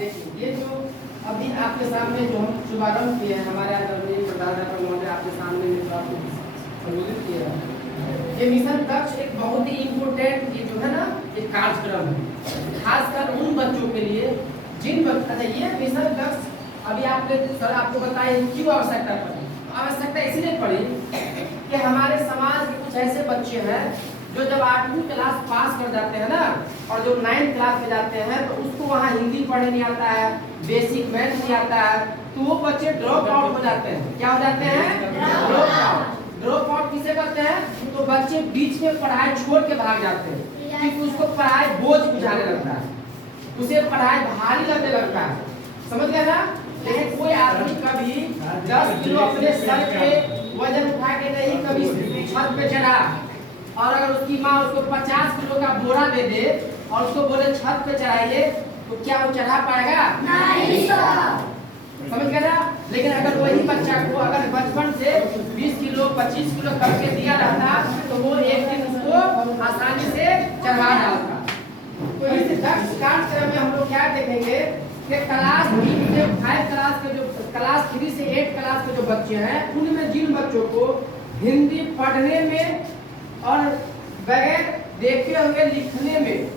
देखिए ये जो अभी आपके सामने जो हम शुभारंभ किए हैं हमारे आदरणीय प्रधानाध्यापक महोदय आपके सामने जो आपको संबोधित किया है, ये मिशन कक्ष एक बहुत ही इम्पोर्टेंट ये जो है ना एक कार्यक्रम है, खासकर उन बच्चों के लिए जिन अच्छा ये मिशन कक्ष अभी आपने सर आपको बताया क्यों आवश्यकता पड़ी। आवश्यकता इसलिए पड़ी कि हमारे समाज के कुछ ऐसे बच्चे हैं जो जब 8वीं क्लास पास कर जाते हैं ना और जो 9th क्लास में जाते हैं तो उसको वहाँ हिंदी पढ़ने नहीं आता है, बेसिक मैथ नहीं आता है, तो वो बच्चे ड्रॉप आउट हो जाते हैं। क्या हो जाते हैं? Drop out. ड्रॉप आउट किसे करते हैं? तो बच्चे बीच में पढ़ाई छोड़ के भाग जाते हैं क्योंकि उसको पढ़ाई बोझ बुझाने लगता है, उसे पढ़ाई भारी लगने लगता है। समझ गया ना? लेकिन कोई आदमी कभी 10 किलो अपने सर पे वजन उठा के नहीं कभी छत पे चढ़ा और अगर उसकी माँ उसको 50 किलो का बोरा दे दे और उसको बोले छत पे चढ़ाइए तो क्या वो चढ़ा पाएगा? नहीं सर। समझ गया ना? लेकिन अगर वही बच्चा को अगर बचपन से 20 किलो 25 किलो करके दिया रहता तो वो एक दिन उसको आसानी से चढ़ा डालता। तो इस दक्ष कार्यक्रम में हम लोग क्या देखेंगे कि क्लास 3 से 5 क्लास के जो क्लास 3 से 8 क्लास के जो बच्चे हैं उनमें जिन बच्चों को हिंदी पढ़ने में और बगैर देखे हुए लिखने में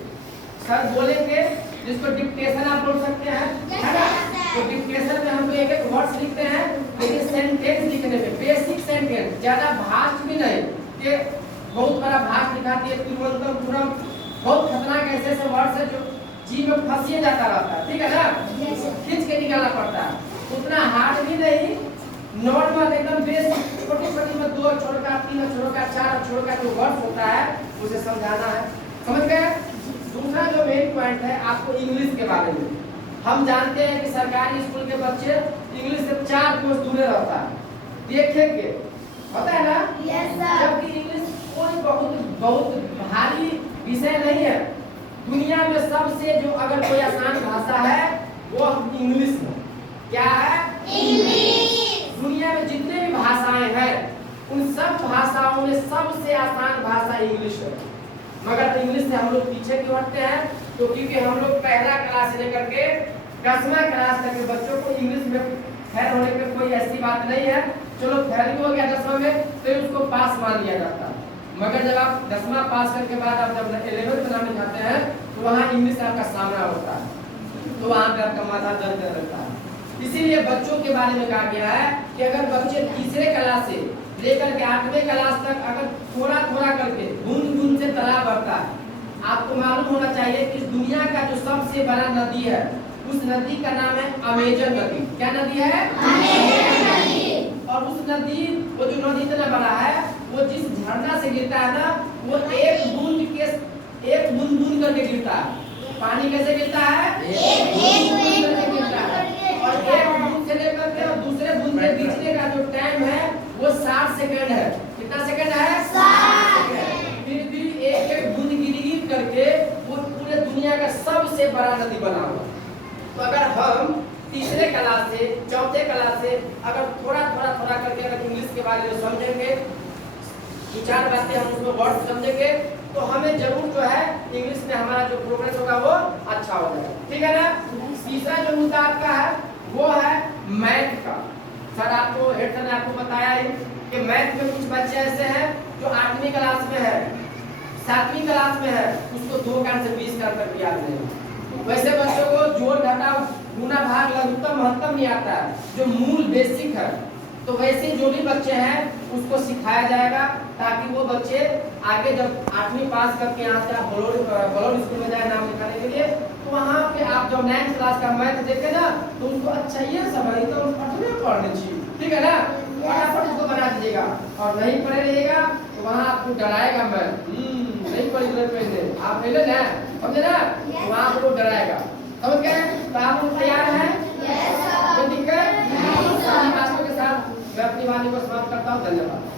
सर बोलेंगे, जिसको डिक्टेशन आप बोल सकते हैं, है ना? तो डिक्टेशन में हम लोग एक वर्ड्स लिखते हैं, लेकिन सेंटेंस लिखने में बेसिक सेंटेंस, ज्यादा भाष भी नहीं कि बहुत बड़ा भाष लिखा दिए तुरंत बहुत खतरनाक ऐसे वर्ड्स है जो जी में फंसिए जाता रहता है, ठीक है ना? खींच के निकालना पड़ता है, उतना हार्ड भी नहीं, नॉर्मल एकदम बेसिक छोटी छोटी में 2 अक्षरों का 3 अक्षरों का 4 अक्षरों का जो वर्ड्स होता है उसे समझाना है। समझ गए? दूसरा जो मेन पॉइंट है आपको इंग्लिश के बारे में। हम जानते हैं कि सरकारी स्कूल के बच्चे इंग्लिश से 4 कोस दूर रहता है, देखेंगे पता है ना? Yes sir. जबकि इंग्लिश कोई बहुत भारी विषय नहीं है। दुनिया में सबसे जो अगर कोई आसान भाषा है वो इंग्लिश है। क्या है? इंग्लिश। दुनिया में जितने भी भाषाएं हैं उन सब भाषाओं में सबसे आसान भाषा इंग्लिश है, मगर इंग्लिश से हम लोग पीछे क्यों हटते हैं? तो क्योंकि हम लोग पहला क्लास से लेकर के 10वां क्लास तक के बच्चों को इंग्लिश में फेल होने की कोई ऐसी बात नहीं है। चलो फेल हो गया 10वां में तो उसको पास मान लिया जाता है, मगर जब आप 10वां पास करके बाद आप जब 11th बनाने जाते हैं तो वहाँ इंग्लिश आपका सामना होता है, तो वहाँ पे आपका माथा दर्द रहता है। इसीलिए बच्चों के बारे में कहा गया है कि अगर बच्चे तीसरे क्लास से लेकर के 8वें क्लास तक अगर थोड़ा थोड़ा करके बूंद बूंद से तालाब भरता है, आपको मालूम होना चाहिए कि दुनिया का जो सबसे बड़ा नदी है उस नदी का नाम है अमेजन नदी। क्या नदी है? अमेजन नदी। और उस नदी वो जो नदी इतना बड़ा है वो जिस झरना से गिरता है ना वो एक बूंद बूंद करके गिरता है। पानी कैसे गिरता है? एक बूंद करके गिरता है और एक बूंद से लेकर के और दूसरे बूंद के बीच का जो टाइम है वो 60 सेकंड है। कितना सेकंड है? 60 सेकंड। फिर भी एक बूंद गिर करके वो पूरे दुनिया का सबसे बड़ा नदी बना हुआ। तो अगर हम तीसरे क्लास से 4थे क्लास से अगर थोड़ा करके अगर इंग्लिश के बारे में समझेंगे, 2-4 बातें हम उसमें वर्ड समझेंगे तो हमें जरूर जो है इंग्लिश में हमारा जो प्रोग्रेस होगा वो अच्छा हो जाएगा, ठीक है ना? तीसरा जो मुद्दा आपका है वो है मैथ का। सर आपको हेड सर ने आपको बताया है कि मैथ में कुछ बच्चे ऐसे हैं जो 8वीं क्लास में है, 7वीं क्लास में है, उसको 2 का से 20 का तक याद नहीं। वैसे बच्चों को जोड़ घटाव गुना भाग लघुत्तम महत्तम नहीं आता है, जो मूल बेसिक है। तो वैसे जो भी बच्चे हैं उसको सिखाया जाएगा ताकि वो बच्चे आगे जब 8वीं पास करके यहाँ से बलौर स्कूल में जाए नाम लिखाने के लिए तो वहाँ पे आप जब 9th क्लास का मैथ देखे ना तो उसको अच्छा ये समझ तो पढ़ने चाहिए, ठीक है ना? फटाफट उसको बना दीजिएगा और नहीं पढ़े रहिएगा तो वहाँ आपको डराएगा मैथ, नहीं पढ़े आप पहले ना समझे ना, तो वहाँ आपको डराएगा। समझ गए? तो आप लोग तैयार हैं? कोई दिक्कत? मैं अपनी वाणी को समाप्त करता हूँ। धन्यवाद।